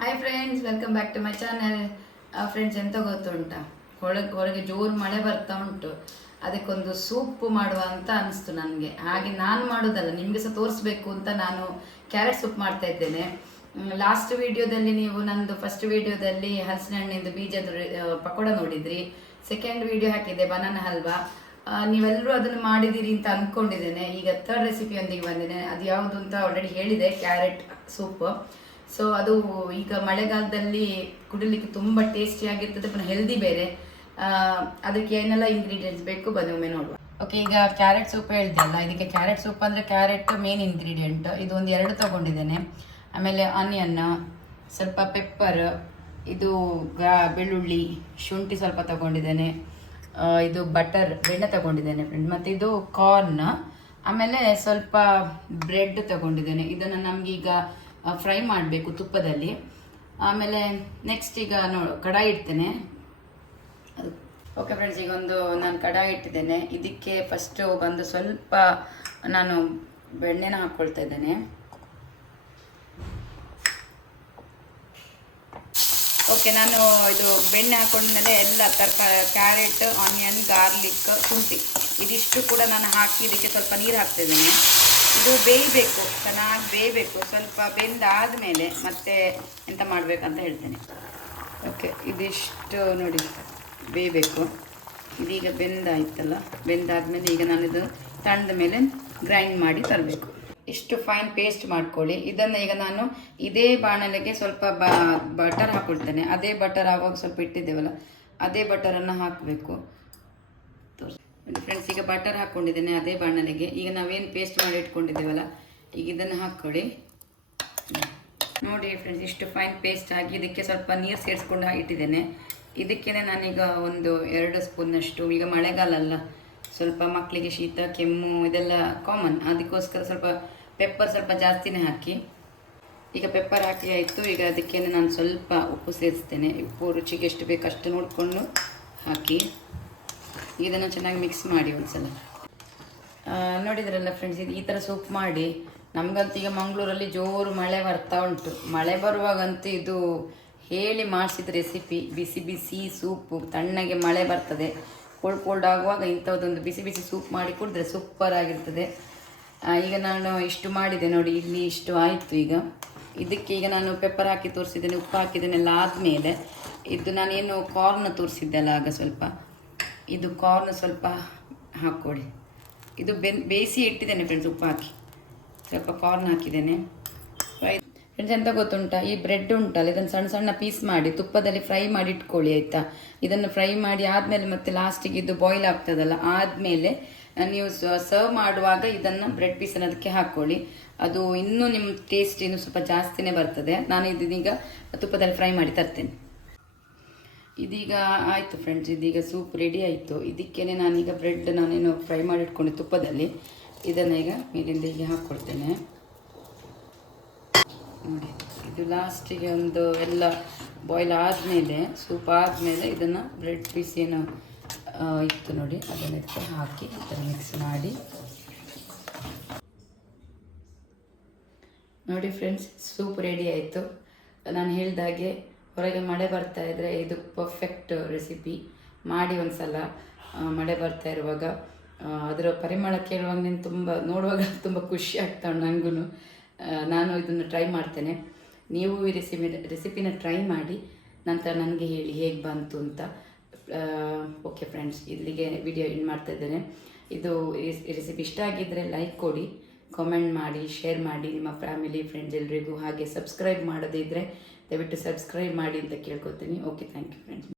Hi friends, welcome back to my channel. Friends, ಎಂತ ಗೊತ್ತುಂಟಾ, ಹೊರಗೆ ಜೋರು ಮಳೆ ಬರ್ತಾ ಉಂಟು. ಅದಕ್ಕೊಂದು ಸೂಪ್ ಮಾಡುವ ಅಂತ ಅನಿಸ್ತು ನನಗೆ. ಹಾಗೆ ನಾನು ಮಾಡೋದಲ್ಲ, ನಿಮಗೆ ಸಹ ತೋರಿಸ್ಬೇಕು ಅಂತ ನಾನು ಕ್ಯಾರೆಟ್ ಸೂಪ್ ಮಾಡ್ತಾ ಇದ್ದೇನೆ. ಲಾಸ್ಟ್ ವಿಡಿಯೋದಲ್ಲಿ ನೀವು ನಂದು ಫಸ್ಟ್ ವಿಡಿಯೋದಲ್ಲಿ ಹಲಸಿನ ಹಣ್ಣಿಂದು ಬೀಜದ ಪಕೋಡ ನೋಡಿದ್ರಿ. ಸೆಕೆಂಡ್ ವಿಡಿಯೋ ಹಾಕಿದ್ದೆ ಬನಾನಾ ಹಲ್ವಾ. ನೀವೆಲ್ಲರೂ ಅದನ್ನು ಮಾಡಿದ್ದೀರಿ ಅಂತ ಅಂದ್ಕೊಂಡಿದ್ದೇನೆ. ಈಗ ಥರ್ಡ್ ರೆಸಿಪಿಯೊಂದಿಗೆ ಬಂದಿದ್ದೇನೆ. ಅದು ಯಾವುದು ಅಂತ ಆಲ್ರೆಡಿ ಹೇಳಿದೆ, ಕ್ಯಾರೆಟ್ ಸೂಪ್. ಸೊ ಅದು ಈಗ ಮಳೆಗಾಲದಲ್ಲಿ ಕುಡಿಲಿಕ್ಕೆ ತುಂಬ ಟೇಸ್ಟಿಯಾಗಿರ್ತದೆ, ಪುನಃ ಹೆಲ್ದಿ ಬೇರೆ. ಅದಕ್ಕೆ ಏನೆಲ್ಲ ಇಂಗ್ರೀಡಿಯೆಂಟ್ಸ್ ಬೇಕು ಬನ್ನಿ ಒಮ್ಮೆ ನೋಡುವ. ಓಕೆ, ಈಗ ಕ್ಯಾರೆಟ್ ಸೂಪ್ ಹೇಳಿದೆ ಅಲ್ಲ, ಇದಕ್ಕೆ ಕ್ಯಾರೆಟ್ ಸೂಪ್ ಅಂದರೆ ಕ್ಯಾರೆಟ್ ಮೇನ್ ಇಂಗ್ರೀಡಿಯೆಂಟ್. ಇದು ಒಂದು 2 ತೊಗೊಂಡಿದ್ದೇನೆ. ಆಮೇಲೆ ಆನಿಯನ್, ಸ್ವಲ್ಪ ಪೆಪ್ಪರ್, ಇದು ಬೆಳ್ಳುಳ್ಳಿ, ಶುಂಠಿ ಸ್ವಲ್ಪ ತಗೊಂಡಿದ್ದೇನೆ. ಇದು ಬಟರ್, ಬೆಣ್ಣೆ ತಗೊಂಡಿದ್ದೇನೆ ಫ್ರೆಂಡ್. ಮತ್ತು ಇದು ಕಾರ್ನ್, ಆಮೇಲೆ ಸ್ವಲ್ಪ ಬ್ರೆಡ್ ತಗೊಂಡಿದ್ದೇನೆ. ಇದನ್ನು ನಮಗೀಗ ಫ್ರೈ ಮಾಡಬೇಕು ತುಪ್ಪದಲ್ಲಿ. ಆಮೇಲೆ ನೆಕ್ಸ್ಟ್ ಈಗ ಕಡಾಯಿ ಇಡ್ತೇನೆ. ಓಕೆ ಫ್ರೆಂಡ್ಸ್, ಈಗ ನಾನು ಕಡಾಯಿ ಇಟ್ಟಿದ್ದೇನೆ. ಇದಕ್ಕೆ ಫಸ್ಟು ಬಂದು ಸ್ವಲ್ಪ ನಾನು ಬೆಣ್ಣೆನ ಹಾಕ್ಕೊಳ್ತಾ ಇದ್ದೇನೆ. ಓಕೆ, ನಾನು ಇದು ಬೆಣ್ಣೆ ಹಾಕೊಂಡ್ಮೇಲೆ ಎಲ್ಲ ತರಕಾರಿ, ಕ್ಯಾರೆಟ್, ಆನಿಯನ್, ಗಾರ್ಲಿಕ್, ಶುಂಠಿ ಇದಿಷ್ಟು ಕೂಡ ನಾನು ಹಾಕಿ ಇದಕ್ಕೆ ಸ್ವಲ್ಪ ನೀರು ಹಾಕ್ತಿದ್ದೇನೆ. ಇದು ಬೇಯಬೇಕು, ಚೆನ್ನಾಗಿ ಬೇಯಬೇಕು. ಸ್ವಲ್ಪ ಬೆಂದಾದಮೇಲೆ ಮತ್ತೆ ಎಂತ ಮಾಡಬೇಕಂತ ಹೇಳ್ತೇನೆ. ಓಕೆ, ಇದಿಷ್ಟು ನೋಡಿ ಬೇಯಬೇಕು. ಇದೀಗ ಬೆಂದಾಯ್ತಲ್ಲ, ಬೆಂದಾದಮೇಲೆ ಈಗ ನಾನಿದು ತಣ್ಣದ ಮೇಲೆ ಗ್ರೈಂಡ್ ಮಾಡಿ ತರಬೇಕು. ಇಷ್ಟು ಫೈನ್ ಪೇಸ್ಟ್ ಮಾಡ್ಕೊಳ್ಳಿ. ಇದನ್ನು ಈಗ ನಾನು ಇದೇ ಬಾಣಲೆಗೆ ಸ್ವಲ್ಪ ಬಟರ್ ಹಾಕ್ಕೊಳ್ತೇನೆ. ಅದೇ ಬಟರ್ ಆವಾಗ ಸ್ವಲ್ಪ ಇಟ್ಟಿದ್ದೇವಲ್ಲ, ಅದೇ ಬಟರನ್ನು ಹಾಕಬೇಕು. ಫ್ರೆಂಡ್ಸ್, ಈಗ ಬಟರ್ ಹಾಕ್ಕೊಂಡಿದ್ದೇನೆ ಅದೇ ಬಾಣಲೆಗೆ. ಈಗ ನಾವೇನು ಪೇಸ್ಟ್ ಮಾಡಿ ಇಟ್ಕೊಂಡಿದ್ದೇವಲ್ಲ, ಈಗ ಇದನ್ನು ಹಾಕ್ಕೊಳ್ಳಿ. ನೋಡಿ ಫ್ರೆಂಡ್ಸ್, ಇಷ್ಟು ಫೈನ್ ಪೇಸ್ಟ್ ಆಗಿ ಇದಕ್ಕೆ ಸ್ವಲ್ಪ ನೀರು ಸೇರಿಸ್ಕೊಂಡು ಇಟ್ಟಿದ್ದೇನೆ. ಇದಕ್ಕೇನೆ ನಾನೀಗ ಒಂದು 2 ಸ್ಪೂನಷ್ಟು, ಈಗ ಮಳೆಗಾಲ ಅಲ್ಲ, ಸ್ವಲ್ಪ ಮಕ್ಕಳಿಗೆ ಶೀತ ಕೆಮ್ಮು ಇದೆಲ್ಲ ಕಾಮನ್, ಅದಕ್ಕೋಸ್ಕರ ಸ್ವಲ್ಪ ಪೆಪ್ಪರ್ ಸ್ವಲ್ಪ ಜಾಸ್ತಿನೇ ಹಾಕಿ. ಈಗ ಪೆಪ್ಪರ್ ಹಾಕಿ ಆಯಿತು. ಈಗ ಅದಕ್ಕೇನೆ ನಾನು ಸ್ವಲ್ಪ ಉಪ್ಪು ಸೇರಿಸ್ತೇನೆ. ಉಪ್ಪು ರುಚಿಗೆ ಎಷ್ಟು ಬೇಕು ಅಷ್ಟು ನೋಡಿಕೊಂಡು ಹಾಕಿ ಇದನ್ನು ಚೆನ್ನಾಗಿ ಮಿಕ್ಸ್ ಮಾಡಿ ಒಂದ್ಸಲ. ನೋಡಿದ್ರಲ್ಲ ಫ್ರೆಂಡ್ಸ್, ಇದು ಈ ಥರ ಸೂಪ್ ಮಾಡಿ. ನಮಗಂತೂ ಈಗ ಮಂಗಳೂರಲ್ಲಿ ಜೋರು ಮಳೆ ಬರ್ತಾ ಉಂಟು. ಮಳೆ ಬರುವಾಗಂತೂ ಇದು ಹೇಳಿ ಮಾಡಿಸಿದ ರೆಸಿಪಿ. ಬಿಸಿ ಬಿಸಿ ಸೂಪು, ತಣ್ಣಗೆ ಮಳೆ ಬರ್ತದೆ, ಕೋಲ್ಡ್ ಆಗುವಾಗ ಇಂಥದ್ದೊಂದು ಬಿಸಿ ಬಿಸಿ ಸೂಪ್ ಮಾಡಿ ಕುಡಿದ್ರೆ ಸೂಪರ್ ಆಗಿರ್ತದೆ. ಈಗ ನಾನು ಇಷ್ಟು ಮಾಡಿದೆ ನೋಡಿ, ಇಲ್ಲಿ ಇಷ್ಟು ಆಯಿತು. ಈಗ ಇದಕ್ಕೆ ಈಗ ನಾನು ಪೆಪ್ಪರ್ ಹಾಕಿ ತೋರಿಸಿದ್ದೇನೆ, ಉಪ್ಪು ಹಾಕಿದ್ದೇನೆಲ್ಲ ಆದಮೇಲೆ ಇದು ನಾನೇನು ಕಾರ್ನ್ ತೋರಿಸಿದ್ದೆಲ್ಲ ಆಗ, ಸ್ವಲ್ಪ ಇದು ಕಾರ್ನ್ ಸ್ವಲ್ಪ ಹಾಕ್ಕೊಳ್ಳಿ. ಇದು ಬೇಯಿಸಿ ಇಟ್ಟಿದ್ದೇನೆ ಫ್ರೆಂಡ್ಸ್, ಉಪ್ಪು ಹಾಕಿ ಸ್ವಲ್ಪ ಕಾರ್ನ್ ಹಾಕಿದ್ದೇನೆ. ಫ್ರೆಂಡ್ಸ್, ಎಂತ ಗೊತ್ತುಂಟಾ, ಈ ಬ್ರೆಡ್ ಉಂಟಲ್ಲ, ಇದನ್ನು ಸಣ್ಣ ಸಣ್ಣ ಪೀಸ್ ಮಾಡಿ ತುಪ್ಪದಲ್ಲಿ ಫ್ರೈ ಮಾಡಿ ಇಟ್ಕೊಳ್ಳಿ, ಆಯಿತಾ. ಇದನ್ನು ಫ್ರೈ ಮಾಡಿ ಆದಮೇಲೆ ಮತ್ತೆ ಲಾಸ್ಟಿಗೆ ಇದು ಬಾಯ್ಲ್ ಆಗ್ತದಲ್ಲ, ಆದಮೇಲೆ ನೀವು ಸರ್ವ್ ಮಾಡುವಾಗ ಇದನ್ನು ಬ್ರೆಡ್ ಪೀಸನ್ನು ಅದಕ್ಕೆ ಹಾಕ್ಕೊಳ್ಳಿ. ಅದು ಇನ್ನೂ ನಿಮ್ಮ ಟೇಸ್ಟ್ ಇನ್ನೂ ಸ್ವಲ್ಪ ಜಾಸ್ತಿನೇ ಬರ್ತದೆ. ನಾನು ಇದೀಗ ತುಪ್ಪದಲ್ಲಿ ಫ್ರೈ ಮಾಡಿ ತರ್ತೇನೆ. ಇದೀಗ ಆಯಿತು ಫ್ರೆಂಡ್ಸ್, ಇದೀಗ ಸೂಪ್ ರೆಡಿ ಆಯಿತು. ಇದಕ್ಕೇನೆ ನಾನೀಗ ಬ್ರೆಡ್ ನಾನೇನು ಫ್ರೈ ಮಾಡಿ ಇಟ್ಕೊಂಡೆ ತುಪ್ಪದಲ್ಲಿ, ಇದನ್ನು ಈಗ ಮೇಲಿಂದ ಹೀಗೆ ಹಾಕ್ಕೊಳ್ತೇನೆ. ನೋಡಿ, ಇದು ಲಾಸ್ಟಿಗೆ ಒಂದು ಎಲ್ಲ ಬಾಯ್ಲ್ ಆದಮೇಲೆ, ಸೂಪ್ ಆದಮೇಲೆ ಇದನ್ನು ಬ್ರೆಡ್ ಪೀಸ್ ಏನು ಇತ್ತು ನೋಡಿ, ಅದನ್ನು ಇದಕ್ಕೆ ಹಾಕಿ ಈ ಥರ ಮಿಕ್ಸ್ ಮಾಡಿ. ನೋಡಿ ಫ್ರೆಂಡ್ಸ್, ಸೂಪ್ ರೆಡಿ ಆಯಿತು. ನಾನು ಹೇಳಿದಾಗೆ ಹೊರಗೆ ಮಳೆ ಬರ್ತಾ ಇದ್ದರೆ ಇದು ಪರ್ಫೆಕ್ಟ್ ರೆಸಿಪಿ. ಮಾಡಿ ಒಂದು ಸಲ, ಮಳೆ ಬರ್ತಾ ಇರುವಾಗ ಅದರ ಪರಿಮಳ ಕೇಳುವಾಗ ನೀನು ನೋಡುವಾಗ ತುಂಬ ಖುಷಿ ಆಗ್ತಾ ಉಂಟು ನನಗೂ. ನಾನು ಇದನ್ನು ಟ್ರೈ ಮಾಡ್ತೇನೆ. ನೀವು ಈ ರೆಸಿಪಿನ ಟ್ರೈ ಮಾಡಿ, ನಂತರ ನನಗೆ ಹೇಳಿ ಹೇಗೆ ಬಂತು ಅಂತ. ಓಕೆ ಫ್ರೆಂಡ್ಸ್, ಇಲ್ಲಿಗೆ ವಿಡಿಯೋ ಎಂಡ್ ಮಾಡ್ತಾ ಇದ್ದೇನೆ. ಇದು ರೆಸಿಪಿ ಇಷ್ಟ ಆಗಿದ್ದರೆ ಲೈಕ್ ಕೊಡಿ, ಕಾಮೆಂಟ್ ಮಾಡಿ, ಶೇರ್ ಮಾಡಿ ನಿಮ್ಮ ಫ್ಯಾಮಿಲಿ ಫ್ರೆಂಡ್ಸ್ ಎಲ್ರಿಗೂ. ಹಾಗೆ ಸಬ್ಸ್ಕ್ರೈಬ್ ಮಾಡದೇ ಇದ್ದರೆ ದಯವಿಟ್ಟು ಸಬ್ಸ್ಕ್ರೈಬ್ ಮಾಡಿ ಅಂತ ಕೇಳ್ಕೊತೀನಿ. Okay, thank you friends.